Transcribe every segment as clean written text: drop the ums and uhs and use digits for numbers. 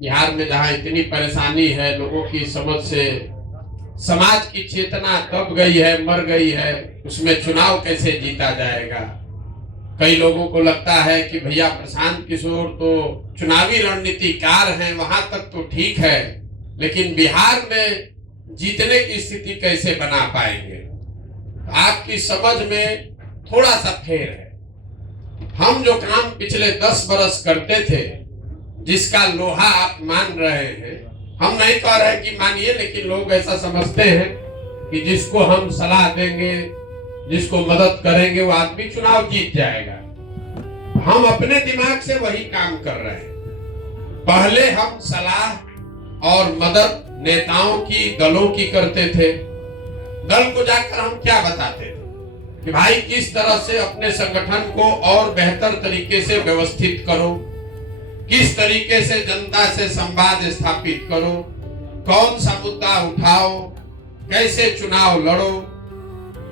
बिहार में जहाँ इतनी परेशानी है, लोगों की समझ से समाज की चेतना दब गई है, मर गई है, उसमें चुनाव कैसे जीता जाएगा। कई लोगों को लगता है कि भैया प्रशांत किशोर तो चुनावी रणनीतिकार हैं, वहां तक तो ठीक है, लेकिन बिहार में जीतने की स्थिति कैसे बना पाएंगे। आपकी समझ में थोड़ा सा फेर है। हम जो काम पिछले 10 बरस करते थे, जिसका लोहा आप मान रहे हैं, हम नहीं कह रहे कि मानिए, लेकिन लोग ऐसा समझते हैं कि जिसको हम सलाह देंगे, जिसको मदद करेंगे, वो आदमी चुनाव जीत जाएगा। हम अपने दिमाग से वही काम कर रहे हैं। पहले हम सलाह और मदद नेताओं की, दलों की करते थे। दल को जाकर हम क्या बताते थे कि भाई किस तरह से अपने संगठन को और बेहतर तरीके से व्यवस्थित करो, किस तरीके से जनता से संवाद स्थापित करो, कौन सा मुद्दा उठाओ, कैसे चुनाव लड़ो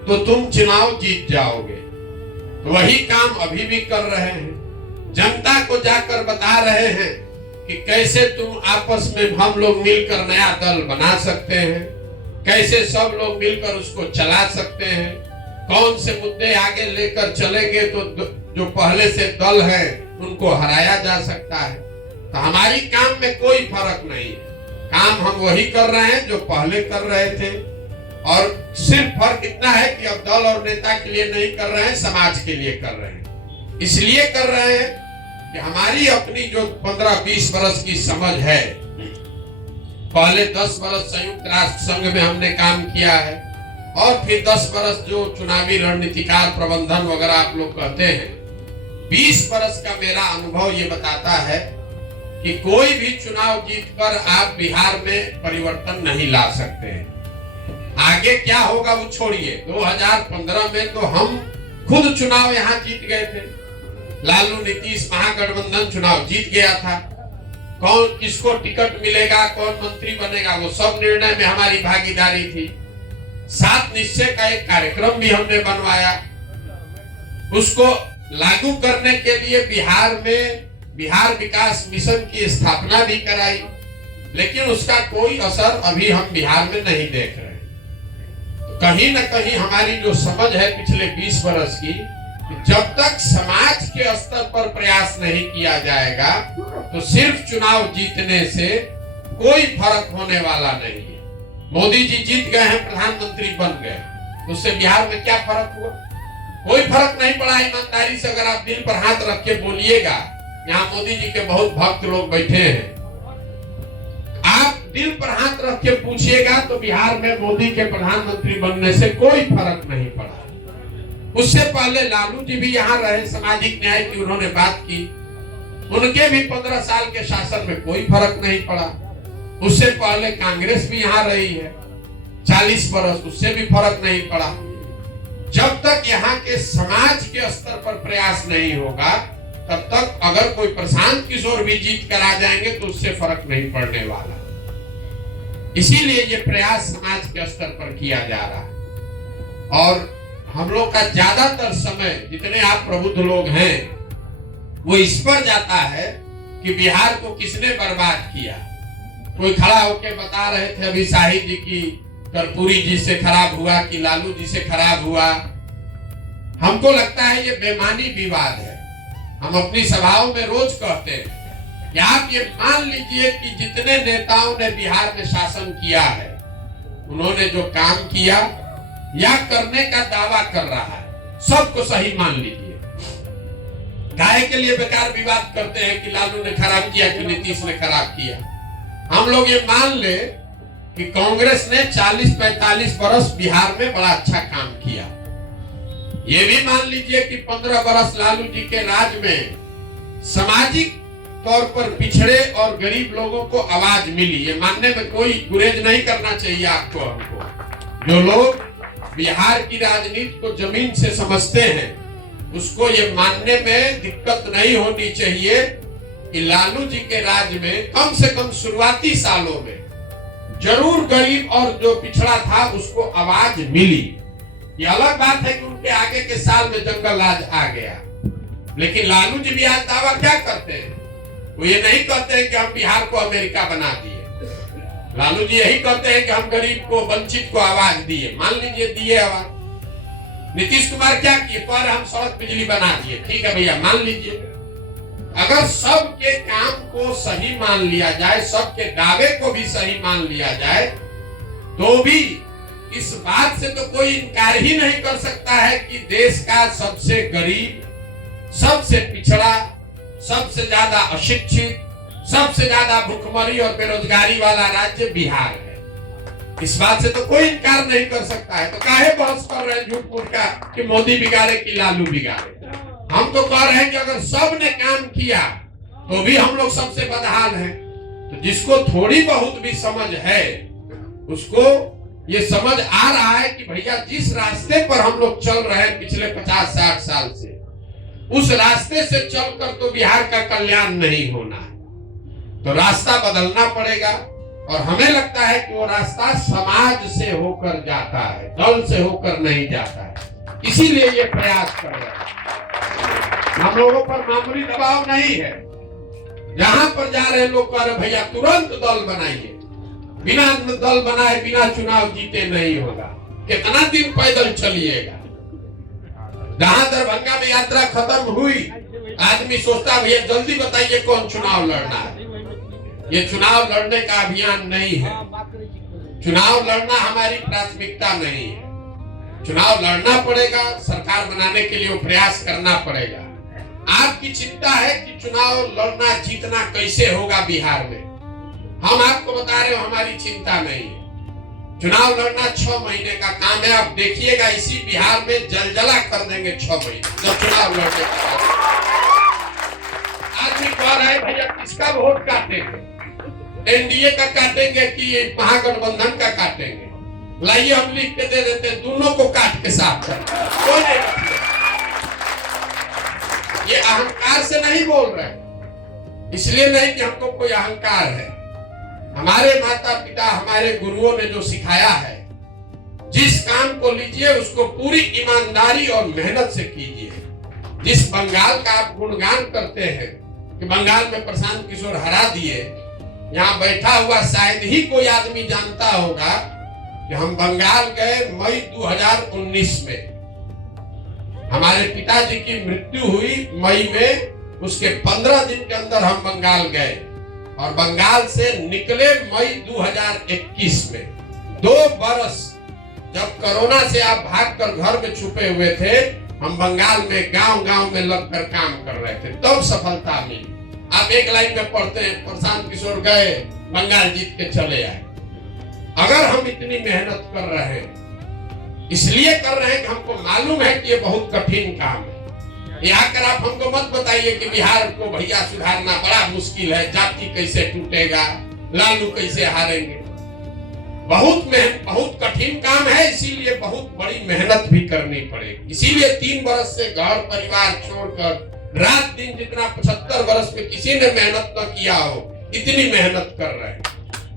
तो तुम चुनाव जीत जाओगे। तो वही काम अभी भी कर रहे हैं। जनता को जाकर बता रहे हैं कि कैसे तुम आपस में हम लोग मिलकर नया दल बना सकते हैं, कैसे सब लोग मिलकर उसको चला सकते हैं, कौन से मुद्दे आगे लेकर चलेंगे तो जो पहले से दल है उनको हराया जा सकता है। तो हमारी काम में कोई फर्क नहीं है, काम हम वही कर रहे हैं जो पहले कर रहे थे। और सिर्फ फर्क इतना है कि अब दल और नेता के लिए नहीं कर रहे हैं, समाज के लिए कर रहे हैं। इसलिए कर रहे हैं कि हमारी अपनी जो 15-20 बरस की समझ है, पहले 10 बरस संयुक्त राष्ट्र संघ में हमने काम किया है, और फिर 10 बरस जो चुनावी रणनीतिकार प्रबंधन वगैरह आप लोग कहते हैं, 20 बरस का मेरा अनुभव ये बताता है कि कोई भी चुनाव जीतकर आप बिहार में परिवर्तन नहीं ला सकते हैं। आगे क्या होगा वो छोड़िए, 2015 में तो हम खुद चुनाव यहाँ जीत गए थे। लालू नीतीश महागठबंधन चुनाव जीत गया था। कौन किसको टिकट मिलेगा, कौन मंत्री बनेगा, वो सब निर्णय में हमारी भागीदारी थी। 7 निश्चय का एक कार्यक्रम भी हमने बनवाया, उसको लागू करने के लिए बिहार में बिहार विकास मिशन की स्थापना भी कराई, लेकिन उसका कोई असर अभी हम बिहार में नहीं देख रहे। कहीं न कहीं हमारी जो समझ है पिछले 20 बरस की, जब तक समाज के स्तर पर प्रयास नहीं किया जाएगा तो सिर्फ चुनाव जीतने से कोई फर्क होने वाला नहीं है। मोदी जी जीत गए हैं, प्रधानमंत्री बन गए, तो उससे बिहार में क्या फर्क हुआ? कोई फर्क नहीं पड़ा। ईमानदारी से अगर आप दिल पर हाथ रख के बोलिएगा, यहाँ मोदी जी के बहुत भक्त लोग बैठे हैं, आप दिल पर हाथ रख के पूछिएगा तो बिहार में मोदी के प्रधानमंत्री बनने से कोई फर्क नहीं पड़ा। उससे पहले लालू जी भी यहाँ रहे, सामाजिक न्याय की उन्होंने बात की, उनके भी 15 साल के शासन में कोई फर्क नहीं पड़ा। उससे पहले कांग्रेस भी यहाँ रही है 40 बरस, उससे भी फर्क नहीं पड़ा। जब तक यहाँ के समाज के स्तर पर प्रयास नहीं होगा, तब तक अगर कोई प्रशांत किशोर भी जीत कर आ जाएंगे तो उससे फर्क नहीं पड़ने वाला। इसीलिए ये प्रयास समाज के स्तर पर किया जा रहा है। और हम लोग का ज्यादातर समय, जितने आप प्रबुद्ध लोग हैं, वो इस पर जाता है कि बिहार को किसने बर्बाद किया। कोई खड़ा होकर बता रहे थे अभी शाही जी की कर्पूरी जी से खराब हुआ कि लालू जी से खराब हुआ। हमको लगता है ये बेमानी विवाद है। हम अपनी सभाओं में रोज कहते हैं कि आप ये मान लीजिए कि जितने नेताओं ने बिहार में शासन किया है, उन्होंने जो काम किया या करने का दावा कर रहा है, सबको सही मान लीजिए। गाय के लिए बेकार विवाद करते हैं कि लालू ने खराब किया कि नीतीश ने खराब किया। हम लोग ये मान ले कि कांग्रेस ने 40-45 बरस बिहार में बड़ा अच्छा काम किया। ये भी मान लीजिए कि 15 बरस लालू जी के राज में सामाजिक तौर पर पिछड़े और गरीब लोगों को आवाज मिली। ये मानने में कोई गुरेज नहीं करना चाहिए आपको, हमको। जो लोग बिहार की राजनीति को जमीन से समझते हैं, उसको ये मानने में दिक्कत नहीं होनी चाहिए कि लालू जी के राज में कम से कम शुरुआती सालों में जरूर गरीब और जो पिछड़ा था उसको आवाज मिली। ये अलग बात है कि उनके आगे के साल में जंगल राज आ गया, लेकिन लालू जी भी आज दावा क्या करते हैं वो ये नहीं कहते हैं कि हम बिहार को अमेरिका बना दिए। लालू जी यही कहते हैं कि हम गरीब को, वंचित को आवाज दिए। मान लीजिए दिए आवाज। नीतीश कुमार क्या किए? पर हम सड़क बिजली बना दिए। ठीक है भैया, मान लीजिए। अगर सबके काम को सही मान लिया जाए, सबके दावे को भी सही मान लिया जाए, तो भी इस बात से तो कोई इनकार ही नहीं कर सकता है कि देश का सबसे गरीब, सबसे पिछड़ा, सबसे ज्यादा अशिक्षित, सबसे ज्यादा भूखमरी और बेरोजगारी वाला राज्य बिहार है। इस बात से तो कोई इनकार नहीं कर सकता है। तो काहे बहस कर रहे हैं झूठ मूठ का कि मोदी बिगाड़े कि लालू बिगाड़े? हम तो कह रहे हैं कि अगर सब ने काम किया तो भी हम लोग सबसे बदहाल हैं। तो जिसको थोड़ी बहुत भी समझ है, उसको ये समझ आ रहा है कि भैया जिस रास्ते पर हम लोग चल रहे हैं पिछले 50-60 साल से, उस रास्ते से चलकर तो बिहार का कल्याण नहीं होना है। तो रास्ता बदलना पड़ेगा। और हमें लगता है कि वो रास्ता समाज से होकर जाता है, दल से होकर नहीं जाता है। इसीलिए ये प्रयास कर रहे हैं। हम लोगों पर मामूली दबाव नहीं है। जहां पर जा रहे लोग कह रहे भैया तुरंत दल बनाइए, बिना दल बनाए बिना चुनाव जीते नहीं होगा। कितना दिन पैदल चलिएगा? जहां दरभंगा में यात्रा खत्म हुई, आदमी सोचता भैया जल्दी बताइए कौन चुनाव लड़ना है। ये चुनाव लड़ने का अभियान नहीं है। चुनाव लड़ना हमारी प्राथमिकता नहीं है। चुनाव लड़ना पड़ेगा, सरकार बनाने के लिए वो प्रयास करना पड़ेगा। आपकी चिंता है कि चुनाव लड़ना जीतना कैसे होगा बिहार में। हम आपको बता रहे हो हमारी चिंता नहीं है। चुनाव लड़ना 6 महीने का काम है। आप देखिएगा इसी बिहार में जलजला कर देंगे 6 महीने जब चुनाव लड़ने का। आदमी कह रहे हैं भैया किसका वोट काटेंगे? एनडीए का काटेंगे कि महागठबंधन का काटेंगे? लाइए हम लिख के दे देते हैं, दोनों को काट के साफ कर। कोई नहीं, ये अहंकार से नहीं बोल रहे, इसलिए नहीं कि हमको कोई अहंकार है। हमारे माता पिता, हमारे गुरुओं ने जो सिखाया है, जिस काम को लीजिए उसको पूरी ईमानदारी और मेहनत से कीजिए। जिस बंगाल का आप गुणगान करते हैं कि बंगाल में प्रशांत किशोर हरा दिए, यहाँ बैठा हुआ शायद ही कोई आदमी जानता होगा कि हम बंगाल गए मई 2019 में। हमारे पिताजी की मृत्यु हुई मई में, उसके 15 दिन के अंदर हम बंगाल गए और बंगाल से निकले मई 2021 में। 2 बरस जब कोरोना से आप भागकर घर में छुपे हुए थे, हम बंगाल में गांव-गांव में लगकर काम कर रहे थे, तब सफलता मिली। आप एक लाइन में पढ़ते हैं प्रशांत किशोर गए, बंगाल जीत के चले आए। अगर हम इतनी मेहनत कर रहे हैं, इसलिए कर रहे हैं कि हमको मालूम है कि ये बहुत कठिन काम है। यहाँ कर आप हमको मत बताइए कि बिहार को भैया सुधारना बड़ा मुश्किल है, जाति कैसे टूटेगा, लालू कैसे हारेंगे। बहुत कठिन काम है, इसीलिए बहुत बड़ी मेहनत भी करनी पड़ेगी। इसीलिए 3 बरस से घर परिवार छोड़कर रात दिन जितना 75 वर्ष में किसी ने मेहनत न किया हो, इतनी मेहनत कर रहे हैं।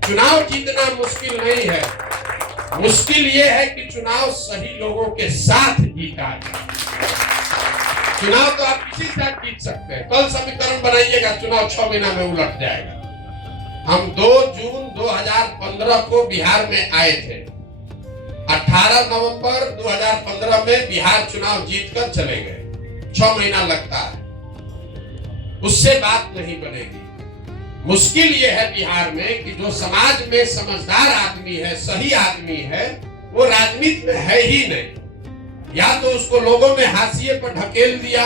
चुनाव जीतना मुश्किल नहीं है, मुश्किल ये है कि चुनाव सही लोगों के साथ जीता जाए। चुनाव तो आप किसी के साथ जीत सकते हैं। कल समीकरण बनाइएगा, चुनाव 6 महीना में उलट जाएगा। हम 2 जून 2015 को बिहार में आए थे। 18 नवंबर 2015 में बिहार चुनाव जीतकर चले गए। 6 महीना लगता है, उससे बात नहीं बनेगी। मुश्किल ये है बिहार में कि जो समाज में समझदार आदमी है, सही आदमी है, वो राजनीति में है ही नहीं। या तो उसको लोगों ने हाशिए पर ढकेल दिया,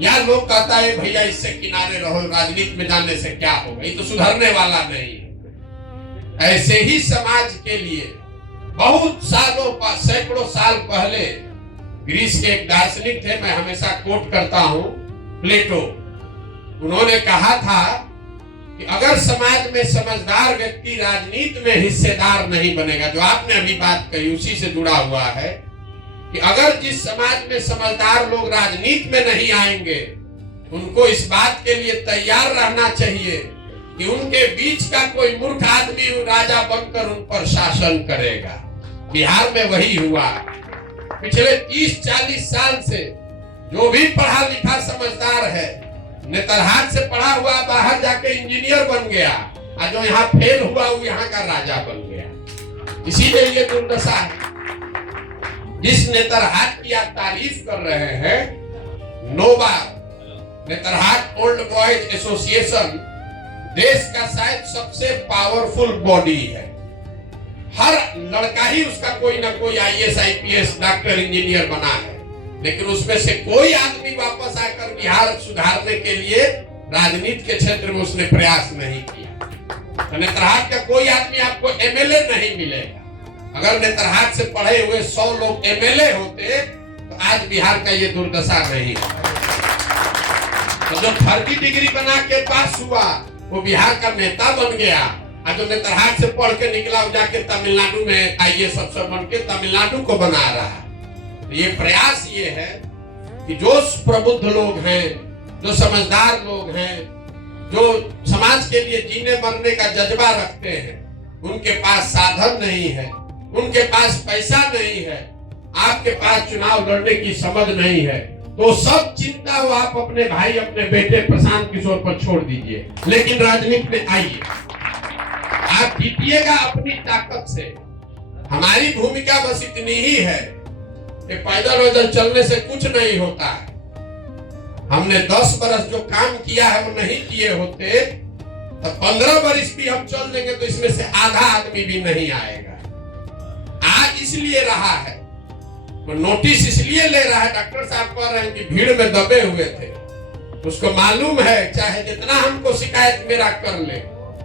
या लोग कहता है भैया इससे किनारे रहो, राजनीति में जाने से क्या होगा, ये तो सुधरने वाला नहीं है। ऐसे ही समाज के लिए बहुत सालों, सैकड़ों साल पहले ग्रीस के एक दार्शनिक थे, मैं हमेशा कोट करता हूं, प्लेटो। उन्होंने कहा था कि अगर समाज में समझदार व्यक्ति राजनीति में हिस्सेदार नहीं बनेगा, जो आपने अभी बात कही उसी से जुड़ा हुआ है, कि अगर जिस समाज में समझदार लोग राजनीति में नहीं आएंगे, उनको इस बात के लिए तैयार रहना चाहिए कि उनके बीच का कोई मूर्ख आदमी राजा बनकर उन पर शासन करेगा। बिहार में वही हुआ। पिछले 30-40 साल से जो भी पढ़ा लिखा समझदार है, नेतरहाट से पढ़ा हुआ बाहर जाके इंजीनियर बन गया, और जो यहाँ फेल हुआ वो यहाँ का राजा बन गया। इसीलिए ये दुर्दशा है। जिस नेतरहाट की आप तारीफ कर रहे हैं, nova Netarhat old boys association देश का शायद सबसे पावरफुल बॉडी है। हर लड़का ही उसका कोई ना कोई आईएएस, आईपीएस, डॉक्टर, इंजीनियर बना है, लेकिन उसमें से कोई आदमी वापस आकर बिहार सुधारने के लिए राजनीति के क्षेत्र में उसने प्रयास नहीं किया। तो नेतरहाट का कोई आदमी आपको एमएलए नहीं मिलेगा। अगर नेतरहाट से पढ़े हुए 100 लोग एमएलए होते तो आज बिहार का ये दुर्दशा नहीं है। तो जो फर्जी डिग्री बना के पास हुआ वो बिहार का नेता बन गया, और जो नेतरहाट से पढ़ के निकला वो जाके तमिलनाडु में आईएएस अफसर बन के तमिलनाडु को बना रहा है। तो ये प्रयास ये है कि जो प्रबुद्ध लोग हैं, जो समझदार लोग हैं, जो समाज के लिए जीने मरने का जज्बा रखते हैं, उनके पास साधन नहीं है, उनके पास पैसा नहीं है, आपके पास चुनाव लड़ने की समझ नहीं है, तो सब चिंता वो आप अपने भाई, अपने बेटे प्रशांत किशोर पर छोड़ दीजिए, लेकिन राजनीति में आइए। आप जीतिएगा अपनी ताकत से। हमारी भूमिका बस इतनी ही है कि पैदल चलने से कुछ नहीं होता है। हमने 10 बरस जो काम किया है वो नहीं किए होते तो 15 बरस भी हम चल देंगे तो इसमें से आधा आदमी भी नहीं आएगा। आज इसलिए रहा है, वो नोटिस इसलिए ले रहा है, डॉक्टर साहब कह रहे हैं कि भीड़ में दबे हुए थे। उसको मालूम है चाहे जितना हमको शिकायत मेरा कर ले,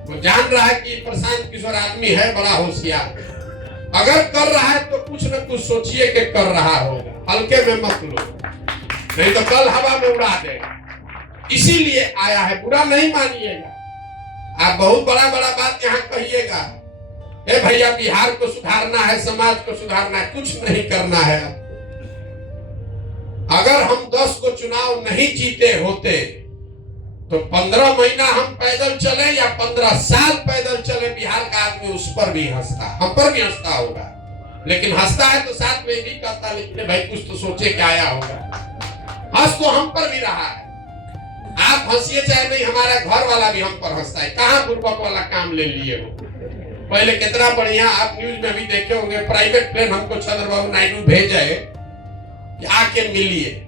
वो जान रहा है कि प्रशांत किशोर आदमी है बड़ा होशियार। अगर कर रहा है तो कुछ न कुछ सोचिए कि कर रहा होगा, हल्के में मत लो, नहीं तो कल हवा में उड़ा देगा। इसीलिए आया है, बुरा नहीं मानिएगा। आप बहुत बड़ा बड़ा बात यहाँ कहिएगा, ए भैया बिहार को सुधारना है, समाज को सुधारना है, कुछ नहीं करना है। अगर हम 10 को चुनाव नहीं जीते होते तो 15 महीना हम पैदल चले या 15 साल पैदल चले, बिहार का आदमी उस पर भी हंसता, हम पर भी हंसता होगा। लेकिन हंसता है तो साथ में भी कहता, लेकिन भाई कुछ तो सोचे क्या आया होगा। हंस तो हम पर भी रहा है, आप हंसिए चाहे नहीं, हमारा घर वाला भी हम पर हंसता है। कहाँ बुर्बक वाला काम ले लिए हो। पहले कितना बढ़िया, आप न्यूज में भी देखे होंगे, प्राइवेट प्लेन हमको चंद्रबाबू नायडू भेजे कि आके मिलिए।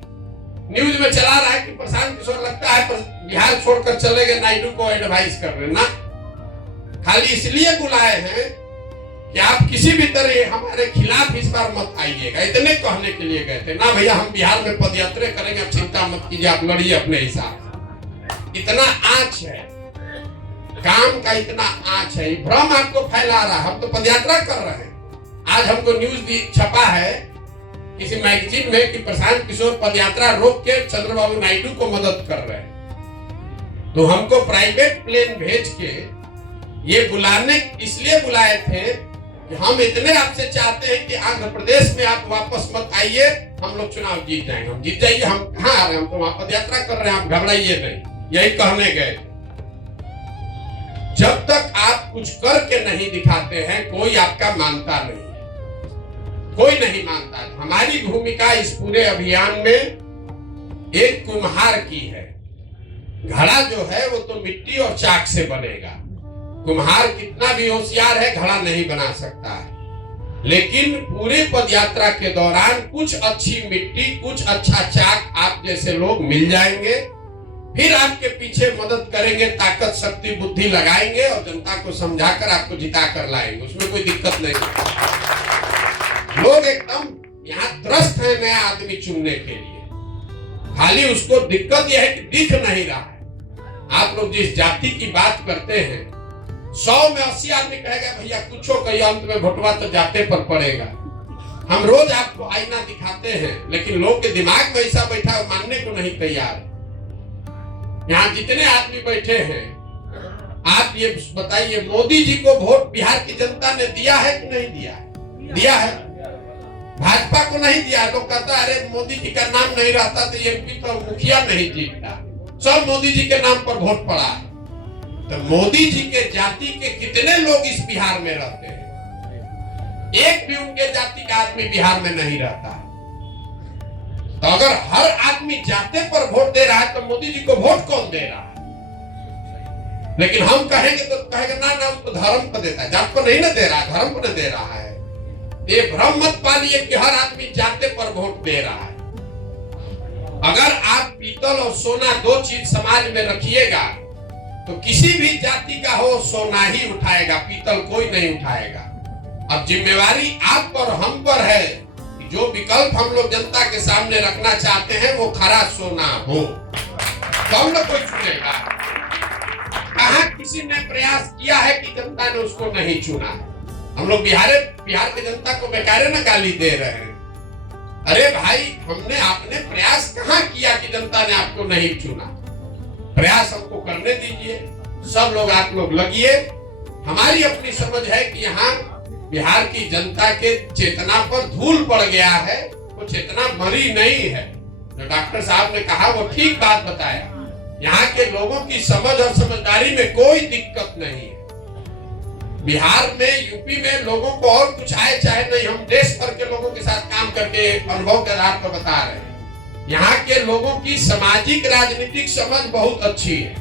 न्यूज में चला रहा है कि प्रशांत किशोर लगता है बिहार छोड़कर चले गए, नायडू को एडवाइस कर रहे ना। खाली इसलिए बुलाए हैं कि आप किसी भी तरह हमारे खिलाफ इस बार मत आइएगा, इतने कहने के लिए गए थे ना। भैया हम बिहार में पदयात्रा करेंगे, आप चिंता मत कीजिए, आप लड़िए अपने हिसाब। इतना आंच है काम का, इतना आंच है, भ्रम आपको फैला रहा। हम तो पदयात्रा कर रहे हैं। आज हमको न्यूज छपा है किसी मैगजीन में कि प्रशांत किशोर पदयात्रा रोक के चंद्रबाबू नायडू को मदद कर रहे हैं। तो हमको प्राइवेट प्लेन भेज के ये बुलाने इसलिए बुलाए थे कि हम इतने आपसे चाहते हैं कि आंध्र प्रदेश में आप वापस मत आइए, हम लोग चुनाव जीत जाएंगे। हम जीत जाइए, हम कहाँ आ रहे हैं, हम तो वहां पदयात्रा कर रहे हैं, आप घबराइए नहीं, यही कहने गए। जब तक आप कुछ करके नहीं दिखाते हैं कोई आपका मानता नहीं, कोई नहीं मानता। हमारी भूमिका इस पूरे अभियान में एक कुम्हार की है। घड़ा जो है वो तो मिट्टी और चाक से बनेगा। कुम्हार कितना भी होशियार है घड़ा नहीं बना सकता है, लेकिन पूरे पदयात्रा के दौरान कुछ अच्छी मिट्टी, कुछ अच्छा चाक आप जैसे लोग मिल जाएंगे, फिर आपके पीछे मदद करेंगे, ताकत शक्ति बुद्धि लगाएंगे और जनता को समझाकर आपको जिता कर लाएंगे। उसमें कोई दिक्कत नहीं। लोग एकदम यहाँ त्रस्त है नया आदमी चुनने के लिए, खाली उसको दिक्कत यह है कि दिख नहीं रहा है। आप लोग जिस जाति की बात करते हैं, 100 में 80 आदमी कहेगा भैया कुछो कहिए, अंत में भोटवा तो जाते पर पड़ेगा। हम रोज आपको आईना दिखाते हैं, लेकिन लोग के दिमाग में ऐसा बैठा है मानने को नहीं तैयार। यहाँ जितने आदमी बैठे हैं, आप ये बताइए मोदी जी को वोट बिहार की जनता ने दिया है कि नहीं दिया? दिया है। भाजपा को नहीं दिया। लोग कहता है अरे मोदी जी का नाम नहीं रहता तो एमपी तो मुखिया नहीं जीतता, सब मोदी जी के नाम पर वोट पड़ा है। तो मोदी जी के जाति के कितने लोग इस बिहार में रहते हैं? एक भी उनके जाति का आदमी बिहार में नहीं रहता। तो अगर हर आदमी जाते पर वोट दे रहा है तो मोदी जी को वोट कौन दे रहा है? लेकिन हम कहेंगे तो कहेंगे ना ना उसको धर्म को देता है, जात को नहीं ना दे रहा है, धर्म को नहीं दे रहा है। ये भ्रम मत पालिए कि हर आदमी जाते पर वोट दे रहा है। अगर आप पीतल और सोना दो चीज समाज में रखिएगा तो किसी भी जाति का हो सोना ही उठाएगा, पीतल कोई नहीं उठाएगा। अब जिम्मेवारी आप पर हम पर है कि जो विकल्प हम लोग जनता के सामने रखना चाहते हैं वो खरा सोना हो, तो हम लोग कोई चुनेगा। कहाँ किसी ने प्रयास किया है कि जनता ने उसको नहीं चुना? हम लोग बिहार की जनता को बेकार ना गाली दे रहे हैं। अरे भाई, आपने प्रयास कहाँ किया कि जनता ने आपको नहीं चुना? प्रयास हमको करने दीजिए, सब लोग आप लोग लगिए। हमारी अपनी समझ है कि यहाँ बिहार की जनता के चेतना पर धूल पड़ गया है, वो चेतना मरी नहीं है। जो डॉक्टर साहब ने कहा वो ठीक बात बताया। यहाँ के लोगों की समझ और समझदारी में कोई दिक्कत नहीं है। बिहार में, यूपी में लोगों को और कुछ आए चाहे नहीं, हम देश भर के लोगों के साथ काम करके अनुभव के आधार पर बता रहे हैं। यहाँ के लोगों की सामाजिक राजनीतिक समझ बहुत अच्छी है।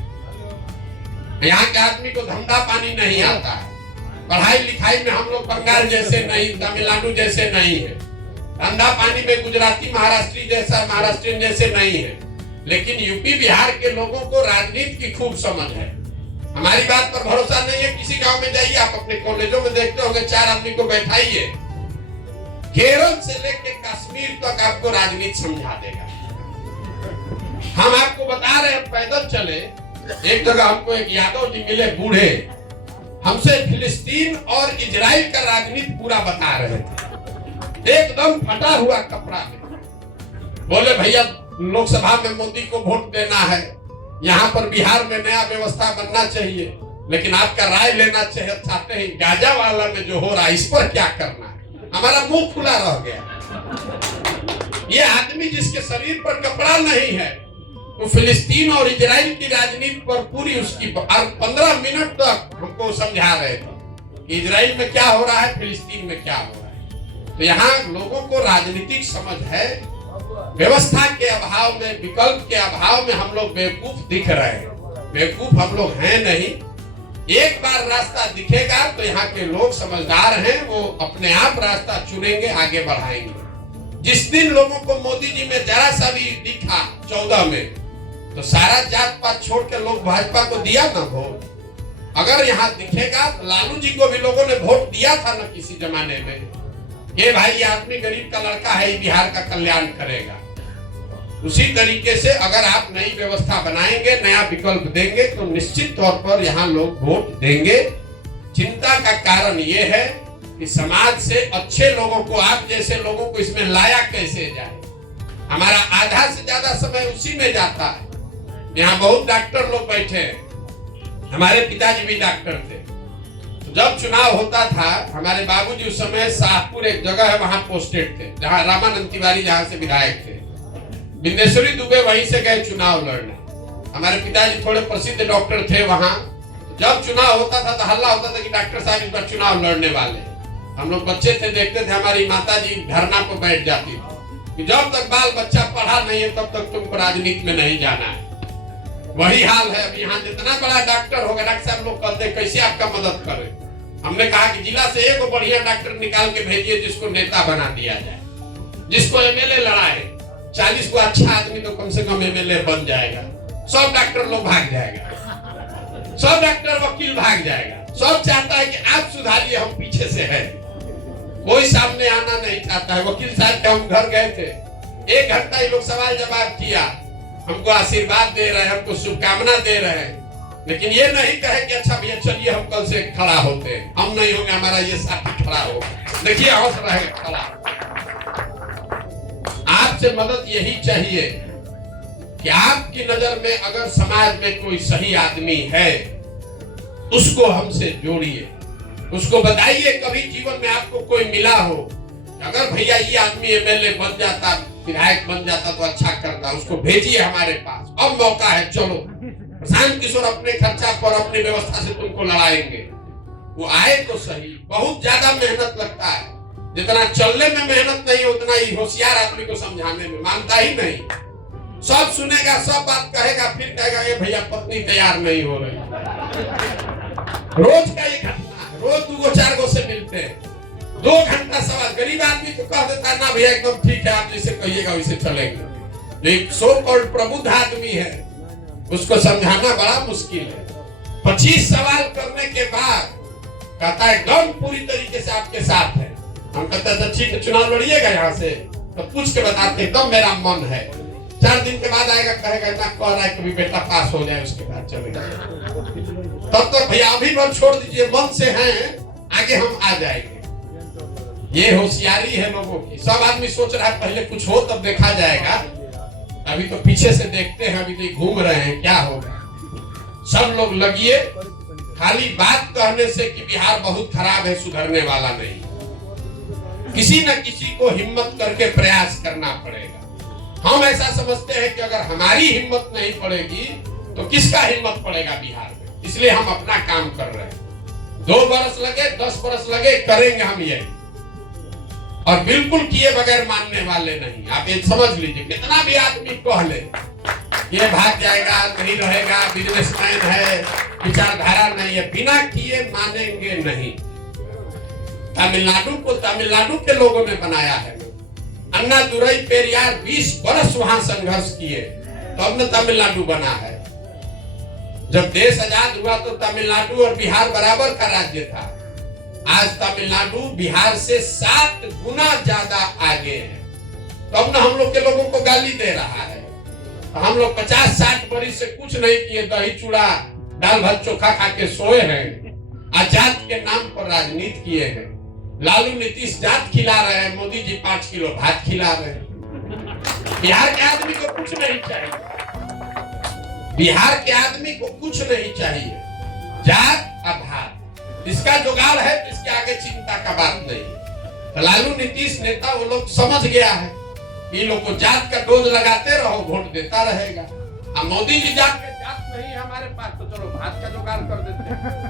यहाँ के आदमी को धंधा पानी नहीं आता है, पढ़ाई लिखाई में हम लोग बंगाल जैसे नहीं, तमिलनाडु जैसे नहीं है, धंधा पानी में गुजराती महाराष्ट्रियन जैसे नहीं है। लेकिन यूपी बिहार के लोगों को राजनीति की खूब समझ है। हमारी बात पर भरोसा नहीं है, किसी गांव में जाइए, आप अपने कॉलेजों में देखते होंगे, 4 आदमी को बैठाइए, केरल से लेकर कश्मीर तक आपको राजनीति समझा देगा। हम आपको बता रहे हैं, पैदल चले, एक जगह हमको एक यादव जी मिले बूढ़े, हमसे फिलिस्तीन और इजराइल का राजनीति पूरा बता रहे थे, एकदम फटा हुआ कपड़ा में। बोले भैया लोकसभा में मोदी को वोट देना है, यहाँ पर बिहार में नया व्यवस्था बनना चाहिए, लेकिन आपका राय लेना चाहते हैं गाजा वाला में जो हो रहा है इस पर क्या करना है। हमारा मुंह खुला रह गया। ये आदमी जिसके शरीर पर कपड़ा नहीं है वो फिलिस्तीन और इजराइल की राजनीति पर पूरी उसकी 15 मिनट तक हमको समझा रहे थे कि इजराइल में क्या हो रहा है, फिलिस्तीन में क्या हो रहा है। तो यहाँ लोगों को राजनीतिक समझ है, व्यवस्था के अभाव में, विकल्प के अभाव में हम लोग बेवकूफ दिख रहे हैं। बेवकूफ हम लोग हैं नहीं। एक बार रास्ता दिखेगा तो यहाँ के लोग समझदार हैं, वो अपने आप रास्ता चुनेंगे, आगे बढ़ाएंगे। जिस दिन लोगों को मोदी जी में जरा सा भी दिखा 14 में, तो सारा जात पात छोड़ के लोग भाजपा को दिया ना वोट। अगर यहाँ दिखेगा तो लालू जी को भी लोगों ने वोट दिया था ना किसी जमाने में, ये भाई ये आदमी गरीब का लड़का है, बिहार का कल्याण करेगा। उसी तरीके से अगर आप नई व्यवस्था बनाएंगे, नया विकल्प देंगे, तो निश्चित तौर पर यहाँ लोग वोट देंगे। चिंता का कारण ये है कि समाज से अच्छे लोगों को, आप जैसे लोगों को इसमें लाया कैसे जाए। हमारा आधा से ज्यादा समय उसी में जाता है। यहाँ बहुत डॉक्टर लोग बैठे हैं, हमारे पिताजी भी डॉक्टर थे। जब चुनाव होता था, हमारे बाबूजी उस समय शाहपुर एक जगह है वहां पोस्टेड थे, जहां रामानंद तिवारी जहां से विधायक थे। बिंदेश्वरी दुबे वहीं से गए चुनाव लड़ने। हमारे पिताजी थोड़े प्रसिद्ध डॉक्टर थे वहां। जब चुनाव होता था तो हल्ला होता था कि डॉक्टर साहब इस बार चुनाव लड़ने वाले। हम लोग बच्चे थे, देखते थे, हमारी माता जी धरना पर बैठ जाती थी कि जब तक बाल बच्चा पढ़ा नहीं है तब तक तुमको राजनीति में नहीं जाना है। वही हाल है अब यहाँ। जितना बड़ा डॉक्टर होगा, डॉक्टर साहब लोग कहते कैसे आपका मदद करें। हमने कहा कि जिला से एक बढ़िया डॉक्टर निकाल के भेजिए जिसको नेता बना दिया जाए, जिसको एमएलए लड़ाए। 40 को अच्छा आदमी तो कम से कम एमएलए बन जाएगा। सब डॉक्टर लोग भाग जाएगा, सब डॉक्टर वकील भाग जाएगा। सब चाहता है कि आप सुधारिए, हम पीछे से है। कोई सामने आना नहीं चाहता है। वकील साहब के हम घर गए थे, 1 घंटा ही लोग सवाल जवाब किया, हमको आशीर्वाद दे रहे हैं, हमको शुभकामना दे रहे हैं, लेकिन ये नहीं कहे कि अच्छा भैया चलिए हम कल से खड़ा होते हैं, हम नहीं होंगे, हमारा ये साथी खड़ा होगा। देखिए हौस रहेगा खड़ा। आपसे मदद यही चाहिए कि आपकी नजर में अगर समाज में कोई सही आदमी है, उसको हमसे जोड़िए, उसको बताइए कभी जीवन में आपको कोई मिला हो, अगर भैया ये आदमी एमएलए बन जाता, विधायक बन जाता तो अच्छा करता, उसको भेजिए हमारे पास, अब मौका है, चलो प्रशांत किशोर अपने खर्चा पर, अपनी व्यवस्था से तुमको लड़ाएंगे। वो आए तो सही। बहुत ज्यादा मेहनत लगता है, जितना चलने में मेहनत नहीं उतना ही होशियार आदमी को समझाने में मानता ही नहीं। सब सुनेगा, सब बात कहेगा, फिर कहेगा ये भैया पत्नी तैयार नहीं हो रही। रोज का ये घटना है, रोज 2-4 गो से मिलते हैं, 2 घंटा सवाल। गरीब आदमी तो कह देता ना भैया एकदम ठीक है, आप जैसे कहिएगा वैसे चलेंगे। जो एक सो कॉल्ड प्रबुद्ध आदमी है उसको समझाना बड़ा मुश्किल है। 25 सवाल करने के बाद कहता है एकदम पूरी तरीके से आपके साथ है। हम कहते हैं ठीक है चुनाव लड़िएगा यहाँ से, तो पूछ के बताते एकदम मेरा मन है। 4 दिन के बाद आएगा, कहेगा इतना कह रहा है कभी बेटा पास हो जाए उसके बाद चलेगा। तब तक भैया अभी बल छोड़ दीजिए, मन से हैं, आगे हम आ जाएंगे। ये होशियारी है लोगों की। सब आदमी सोच रहा है पहले कुछ हो तब देखा जाएगा, अभी तो पीछे से देखते हैं, अभी तो घूम रहे हैं क्या होगा। सब लोग लगिए, खाली बात कहने से कि बिहार बहुत खराब है सुधरने वाला नहीं। किसी न किसी को हिम्मत करके प्रयास करना पड़ेगा। हम ऐसा समझते हैं कि अगर हमारी हिम्मत नहीं पड़ेगी तो किसका हिम्मत पड़ेगा बिहार में। इसलिए हम अपना काम कर रहे हैं। 2 बरस लगे, 10 बरस लगे, करेंगे हम यही, और बिल्कुल किए बगैर मानने वाले नहीं। आप ये समझ लीजिए, कितना भी आदमी कह ले ये भाग जाएगा, नहीं रहेगा, बिजनेसमैन है, विचारधारा नहीं है, बिना किए मानेंगे नहीं। तमिलनाडु को तमिलनाडु के लोगों ने बनाया है। अन्ना दुरई पेरियार 20 बरस वहां संघर्ष किए तो अब न तमिलनाडु बना है। जब देश आजाद हुआ तो तमिलनाडु और बिहार बराबर का राज्य था। आज तमिलनाडु बिहार से 7 गुना ज्यादा आगे है। तो अब न हम लोग के लोगों को गाली दे रहा है। तो हम लोग 50-60 बरस से कुछ नहीं किए, दही चूड़ा दाल भात चोखा खा के सोए हैं, आजाद के नाम पर राजनीति किए हैं। लालू नीतीश जात खिला रहे हैं, मोदी जी 5 किलो भात खिला रहे हैं। बिहार के आदमी को कुछ नहीं चाहिए, बिहार के आदमी को कुछ नहीं चाहिए, जात और भात, इसका जुगाड़ है तो इसके आगे चिंता का बात नहीं। तो लालू नीतीश नेता वो लोग समझ गया है, ये लोग को जात का डोज लगाते रहो, वोट देता रहेगा। अब मोदी जी जात नहीं है हमारे पास तो चलो भात का जुगाड़ कर देते हैं,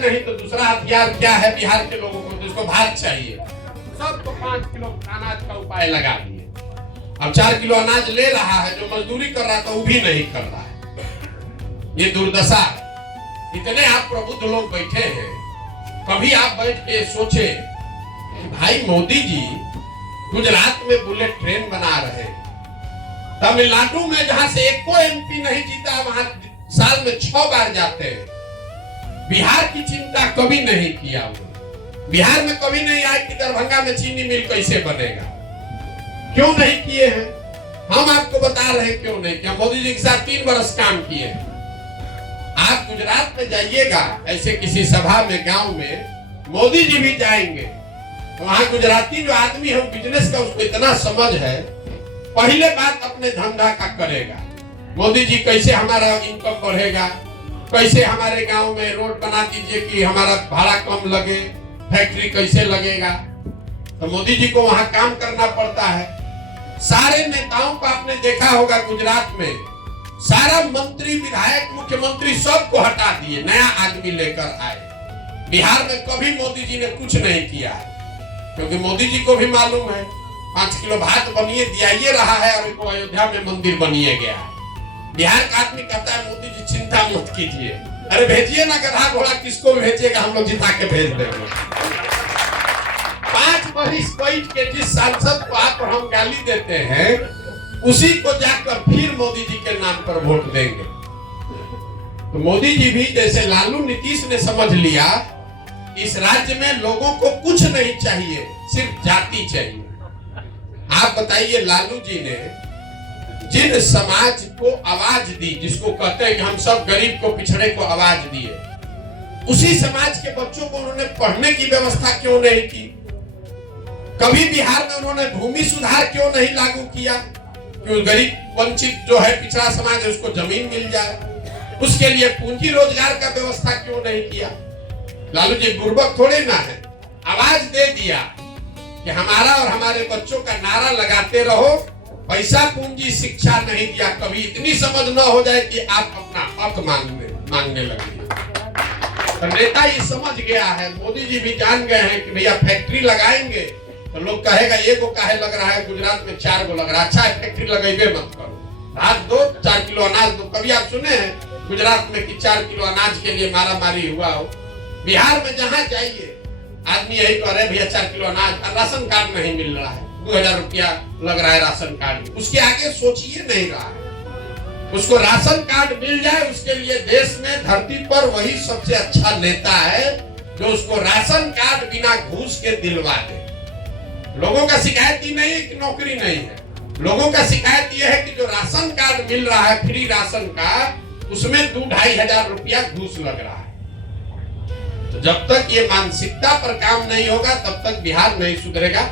नहीं तो दूसरा हथियार क्या है बिहार के लोगों को, तो उसको भात चाहिए। सबको 5 किलो अनाज का उपाय लगा दिए। अब 4 किलो अनाज ले रहा है, जो मजदूरी कर रहा था वो भी नहीं कर रहा है। ये दुर्दशा। इतने आप प्रबुद्ध लोग बैठे हैं, कभी आप बैठ के सोचे कि भाई मोदी जी गुजरात में बुलेट ट्रेन बना रहे, तमिलनाडु में जहां से एक को एमपी नहीं जीता वहां साल में 6 बार जाते हैं। बिहार की चिंता कभी नहीं किया हुआ। बिहार में कभी नहीं आया कि दरभंगा में चीनी मिल कैसे बनेगा, क्यों नहीं किए हैं? हम आपको बता रहे हैं क्यों नहीं किया। मोदी जी के साथ 3 बरस काम किए। आप गुजरात में जाइएगा, ऐसे किसी सभा में गांव में मोदी जी भी जाएंगे तो वहां गुजराती जो आदमी है बिजनेस का उसको इतना समझ है, पहले बात अपने धंधा का करेगा। मोदी जी कैसे हमारा इनकम बढ़ेगा, कैसे हमारे गांव में रोड बना दीजिए कि हमारा भाड़ा कम लगे, फैक्ट्री कैसे लगेगा। तो मोदी जी को वहां काम करना पड़ता है। सारे नेताओं को आपने देखा होगा गुजरात में, सारा मंत्री विधायक मुख्यमंत्री सबको हटा दिए, नया आदमी लेकर आए। बिहार में कभी मोदी जी ने कुछ नहीं किया, क्योंकि मोदी जी को भी मालूम है 5 किलो भात बनिए दिया रहा है और इनको अयोध्या में मंदिर बनिए गया है। बिहार का आदमी कहता है मोदी जी चिंता मत कीजिए, अरे भेजिए ना गधा घोड़ा, किसको भी भेजिएगा हम लोग जिता के भेज देंगे। 5 बरिस बैठ के जिस सांसद को आप और हम गाली देते हैं उसी को जाकर फिर मोदी जी के नाम पर वोट देंगे। तो मोदी जी भी जैसे लालू नीतीश ने समझ लिया, इस राज्य में लोगों को कुछ नहीं चाहिए, सिर्फ जाति चाहिए। आप बताइए, लालू जी ने जिन समाज को आवाज दी, जिसको कहते हैं कि हम सब गरीब को पिछड़े को आवाज दिए, उसी समाज के बच्चों को उन्होंने पढ़ने की व्यवस्था क्यों नहीं की? कभी बिहार में उन्होंने भूमि सुधार क्यों नहीं लागू किया कि गरीब वंचित जो है पिछड़ा समाज है उसको जमीन मिल जाए? उसके लिए पूंजी रोजगार का व्यवस्था क्यों नहीं किया? लालू जी बुर्बक थोड़े ना है, आवाज दे दिया कि हमारा और हमारे बच्चों का नारा लगाते रहो, पैसा पूंजी शिक्षा नहीं दिया। कभी इतनी समझ न हो जाए कि आप अपना हक मांगने लगे। तो नेता ये समझ गया है, मोदी जी भी जान गए हैं कि भैया फैक्ट्री लगाएंगे तो लोग कहेगा ये को काहे लग रहा है, गुजरात में 4 को लग रहा है, अच्छा है फैक्ट्री लगेबे मत करो, भात दो 4 किलो अनाज दो। कभी आप सुने हैं गुजरात में कि 4 किलो अनाज के लिए मारा मारी हुआ हो? बिहार में जहां जाइए आदमी यही कह रहे भैया 4 किलो अनाज, राशन कार्ड नहीं मिल रहा है, 2000 रुपया लग रहा है राशन कार्ड, उसके आगे सोचिए नहीं रहा है। उसको राशन कार्ड मिल जाए, उसके लिए देश में धरती पर वही सबसे अच्छा नेता है जो उसको राशन कार्ड बिना घूस के दिलवा दे। लोगों का शिकायत ही नहीं है कि नौकरी नहीं है, लोगों का शिकायत यह है कि जो राशन कार्ड मिल रहा है फ्री राशन का, उसमें 2-2.5 हजार रुपया घूस लग रहा है। तो जब तक ये मानसिकता पर काम नहीं होगा तब तक बिहार नहीं सुधरेगा।